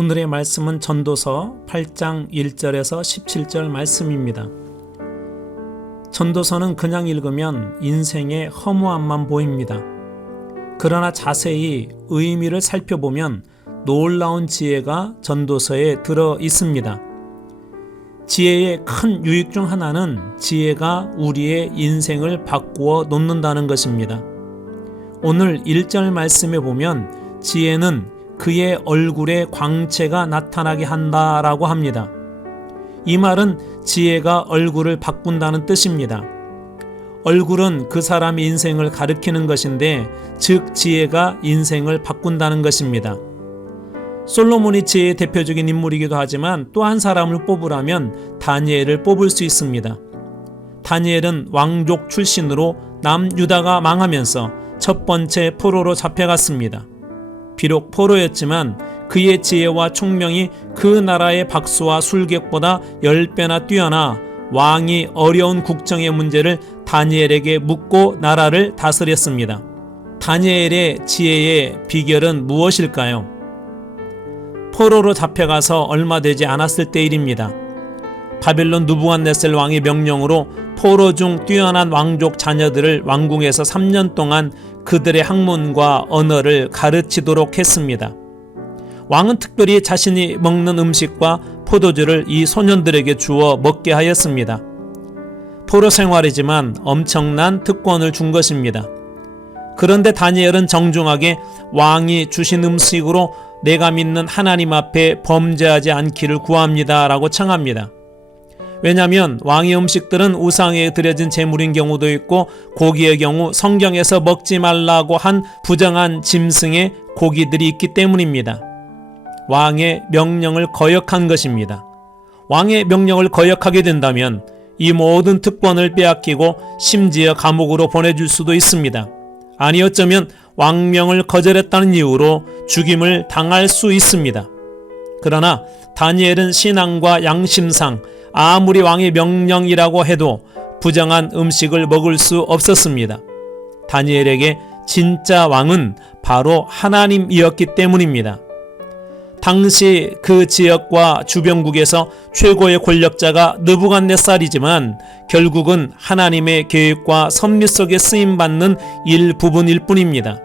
오늘의 말씀은 전도서 8장 1절에서 17절 말씀입니다. 전도서는 그냥 읽으면 인생의 허무함만 보입니다. 그러나 자세히 의미를 살펴보면 놀라운 지혜가 전도서에 들어 있습니다. 지혜의 큰 유익 중 하나는 지혜가 우리의 인생을 바꾸어 놓는다는 것입니다. 오늘 1절 말씀에 보면 지혜는 그의 얼굴에 광채가 나타나게 한다라고 합니다. 이 말은 지혜가 얼굴을 바꾼다는 뜻입니다. 얼굴은 그 사람의 인생을 가리키는 것인데, 즉 지혜가 인생을 바꾼다는 것입니다. 솔로몬이 지혜의 대표적인 인물이기도 하지만 또 한 사람을 뽑으라면 다니엘을 뽑을 수 있습니다. 다니엘은 왕족 출신으로 남유다가 망하면서 첫 번째 포로로 잡혀갔습니다. 비록 포로였지만 그의 지혜와 총명이 그 나라의 박수와 술객보다 10배나 뛰어나 왕이 어려운 국정의 문제를 다니엘에게 묻고 나라를 다스렸습니다. 다니엘의 지혜의 비결은 무엇일까요? 포로로 잡혀가서 얼마 되지 않았을 때 일입니다. 바벨론 느부갓네살 왕의 명령으로 포로 중 뛰어난 왕족 자녀들을 왕궁에서 3년 동안 그들의 학문과 언어를 가르치도록 했습니다. 왕은 특별히 자신이 먹는 음식과 포도주를 이 소년들에게 주어 먹게 하였습니다. 포로 생활이지만 엄청난 특권을 준 것입니다. 그런데 다니엘은 정중하게 왕이 주신 음식으로 내가 믿는 하나님 앞에 범죄하지 않기를 구합니다 라고 청합니다. 왜냐하면 왕의 음식들은 우상에 드려진 제물인 경우도 있고, 고기의 경우 성경에서 먹지 말라고 한 부정한 짐승의 고기들이 있기 때문입니다. 왕의 명령을 거역한 것입니다. 왕의 명령을 거역하게 된다면 이 모든 특권을 빼앗기고 심지어 감옥으로 보내줄 수도 있습니다. 아니 어쩌면 왕명을 거절했다는 이유로 죽임을 당할 수 있습니다. 그러나 다니엘은 신앙과 양심상 아무리 왕의 명령이라고 해도 부정한 음식을 먹을 수 없었습니다. 다니엘에게 진짜 왕은 바로 하나님이었기 때문입니다. 당시 그 지역과 주변국에서 최고의 권력자가 느부갓네살이지만 결국은 하나님의 계획과 섭리 속에 쓰임받는 일부분일 뿐입니다.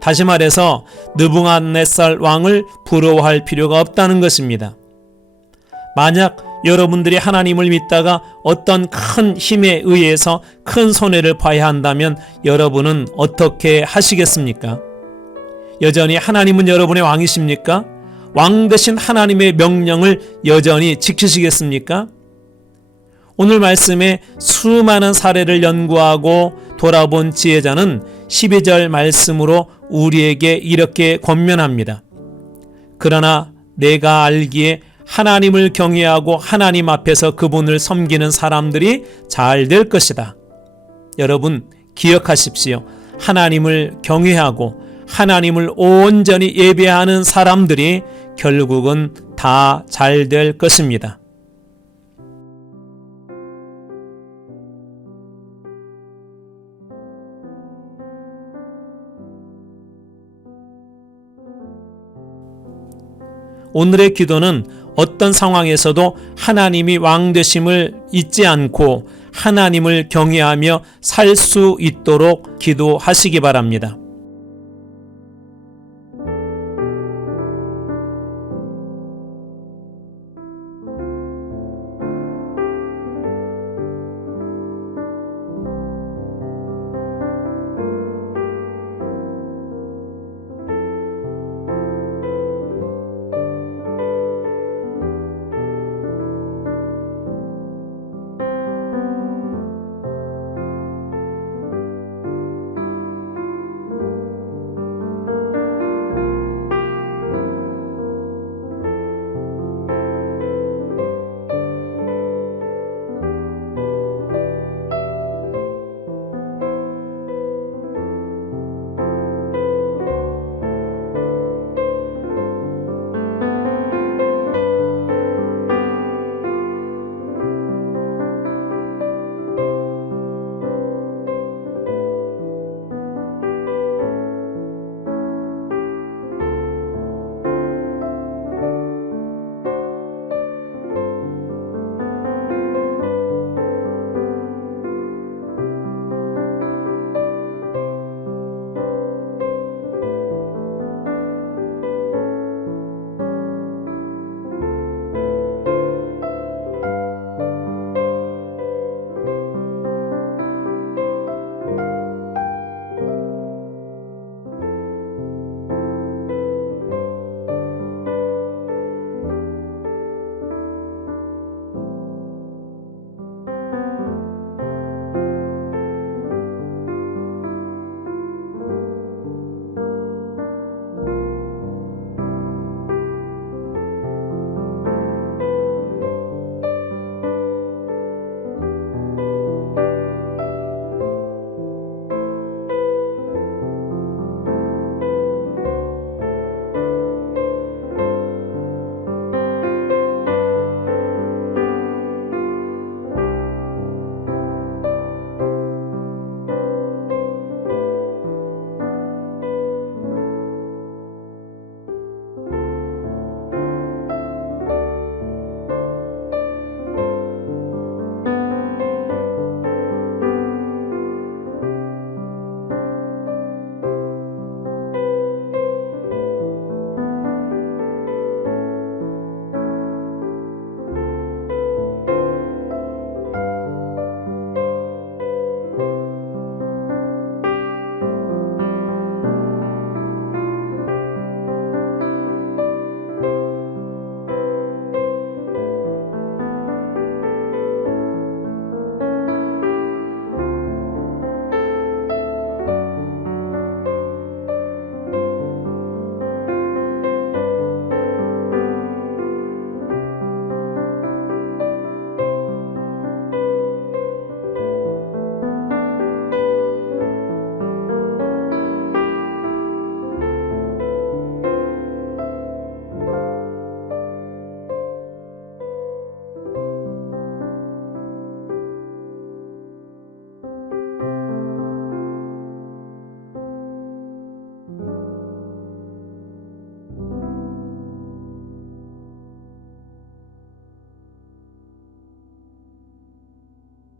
다시 말해서 느부갓네살 왕을 부러워할 필요가 없다는 것입니다. 만약 여러분들이 하나님을 믿다가 어떤 큰 힘에 의해서 큰 손해를 봐야 한다면 여러분은 어떻게 하시겠습니까? 여전히 하나님은 여러분의 왕이십니까? 왕 되신 하나님의 명령을 여전히 지키시겠습니까? 오늘 말씀에 수많은 사례를 연구하고 돌아본 지혜자는 12절 말씀으로 우리에게 이렇게 권면합니다. 그러나 내가 알기에 하나님을 경외하고 하나님 앞에서 그분을 섬기는 사람들이 잘 될 것이다. 여러분 기억하십시오. 하나님을 경외하고 하나님을 온전히 예배하는 사람들이 결국은 다 잘 될 것입니다. 오늘의 기도는 어떤 상황에서도 하나님이 왕 되심을 잊지 않고 하나님을 경외하며 살 수 있도록 기도하시기 바랍니다.